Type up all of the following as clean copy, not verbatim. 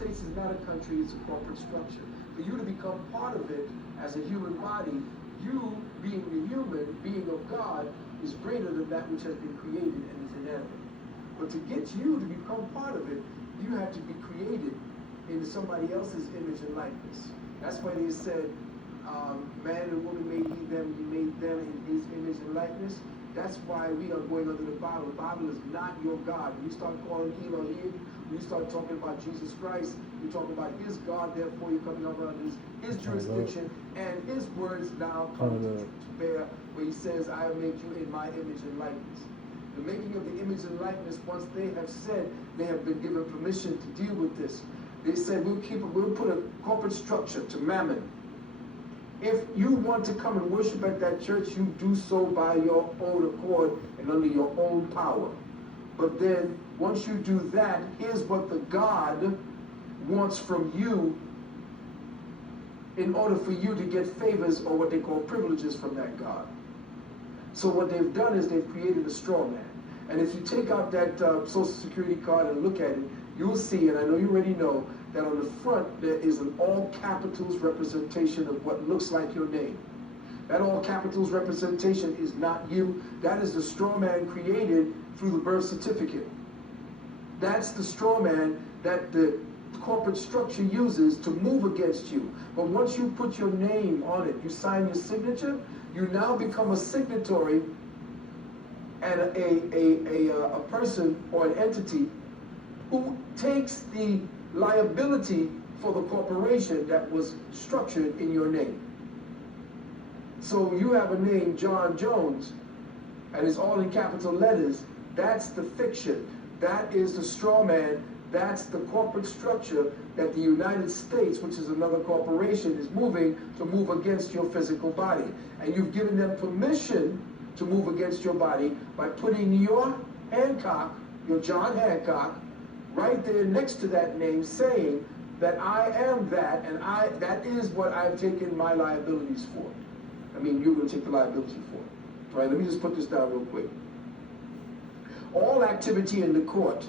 States is not a country, it's a corporate structure. For you to become part of it as a human body, you, being the human, being of God, is greater than that which has been created and is inanimate. But to get you to become part of it, you have to be created in somebody else's image and likeness. That's why they said, man and woman made he them, he made them in his image and likeness. That's why we are going under the Bible. The Bible is not your God. When you start calling Elohim, when you start talking about Jesus Christ, you're talking about his God, therefore you're coming under his jurisdiction, and his words now come to bear, where he says, I have made you in my image and likeness. The making of the image and likeness, once they have said they have been given permission to deal with this, they said we'll put a corporate structure to Mammon. If you want to come and worship at that church, you do so by your own accord and under your own power. But then, once you do that, here's what the God wants from you in order for you to get favors or what they call privileges from that God. So what they've done is they've created a straw man. And if you take out that Social Security card and look at it, you'll see, and I know you already know, that on the front there is an all capitals representation of what looks like your name. That all capitals representation is not you. That is the straw man created through the birth certificate. That's the straw man that the corporate structure uses to move against you. But once you put your name on it, you sign your signature, you now become a signatory and a person or an entity who takes the liability for the corporation that was structured in your name. So you have a name, John Jones, and it's all in capital letters. That's the fiction. That is the straw man. That's the corporate structure that the United States, which is another corporation, is moving to move against your physical body. And you've given them permission to move against your body by putting your Hancock, your John Hancock, right there next to that name, saying that I am that, and that is what I've taken my liabilities for. I mean, you're going to take the liability for it. All right, let me just put this down real quick. All activity in the court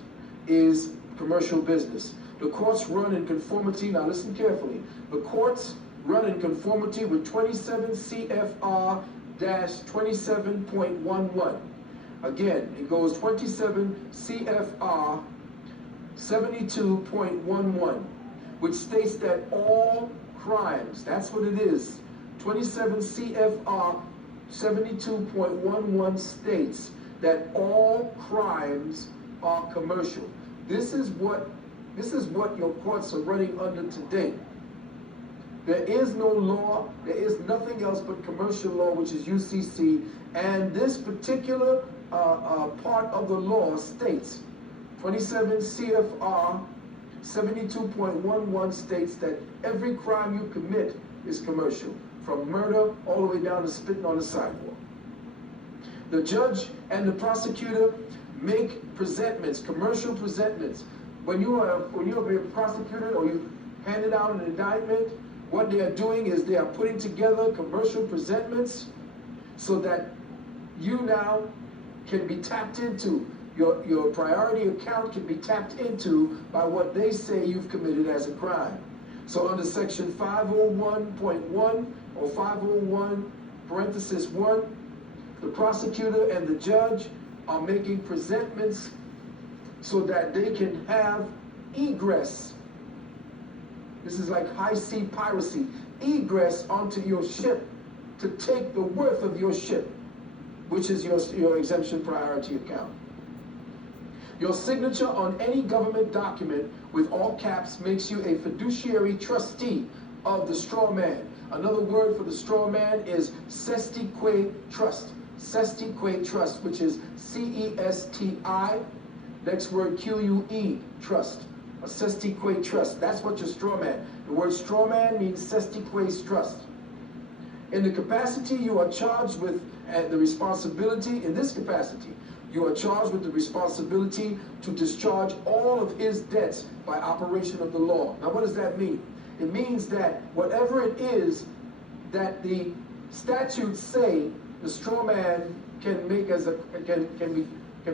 is commercial business. The courts run in conformity, now listen carefully, the courts run in conformity with 27 CFR-27.11. Again, it goes 27 CFR 72.11, which states that all crimes, that's what it is, 27 CFR 72.11 states that all crimes are commercial. This is what your courts are running under today. There is no law, there is nothing else but commercial law, which is UCC, and this particular part of the law states 27 CFR 72.11 states that every crime you commit is commercial, from murder all the way down to spitting on the sidewalk. The judge and the prosecutor make presentments, commercial presentments. When you are a prosecutor or you handed out an indictment, what they are doing is they are putting together commercial presentments so that you now can be tapped into. Your priority account can be tapped into by what they say you've committed as a crime. So under section 501.1 or 501 parenthesis 1, the prosecutor and the judge are making presentments so that they can have egress. This is like high sea piracy. Egress onto your ship to take the worth of your ship, which is your exemption priority account. Your signature on any government document with all caps makes you a fiduciary trustee of the straw man. Another word for the straw man is cesti trust. Cesti trust, which is C-E-S-T-I, next word Q-U-E, trust. A cesti trust. That's what your straw man. The word straw man means cesti trust. In the capacity you are charged with the responsibility, in this capacity, you are charged with the responsibility to discharge all of his debts by operation of the law. Now what does that mean? It means that whatever it is that the statutes say the straw man can make as can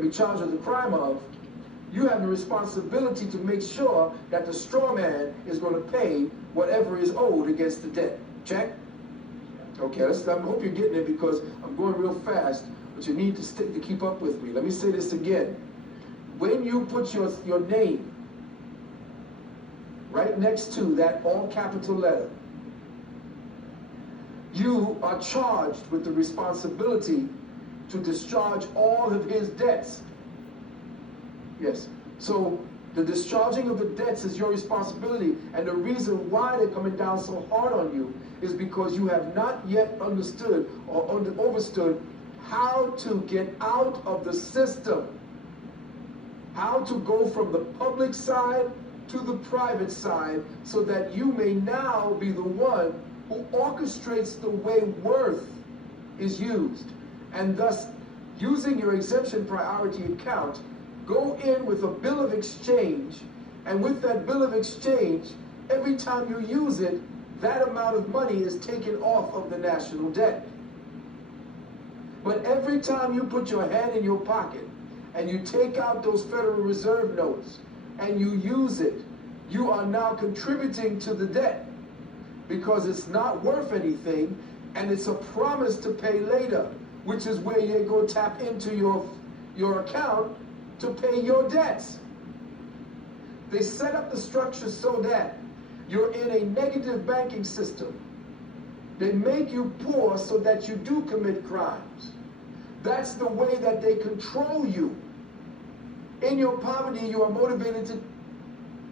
be charged with the crime of, you have the responsibility to make sure that the straw man is going to pay whatever is owed against the debt. Check? Okay, I hope you're getting it because I'm going real fast, but you need to stick to keep up with me. Let me say this again. When you put your name right next to that all capital letter, you are charged with the responsibility to discharge all of his debts. Yes. So the discharging of the debts is your responsibility. And the reason why they're coming down so hard on you is because you have not yet understood or overstood how to get out of the system. How to go from the public side to the private side so that you may now be the one who orchestrates the way worth is used. And thus, using your exemption priority account, go in with a bill of exchange, and with that bill of exchange, every time you use it, that amount of money is taken off of the national debt. But every time you put your hand in your pocket and you take out those Federal Reserve notes and you use it, you are now contributing to the debt because it's not worth anything and it's a promise to pay later, which is where you go tap into your account to pay your debts. They set up the structure so that you're in a negative banking system. They make you poor so that you do commit crimes. That's the way that they control you. In your poverty, you are motivated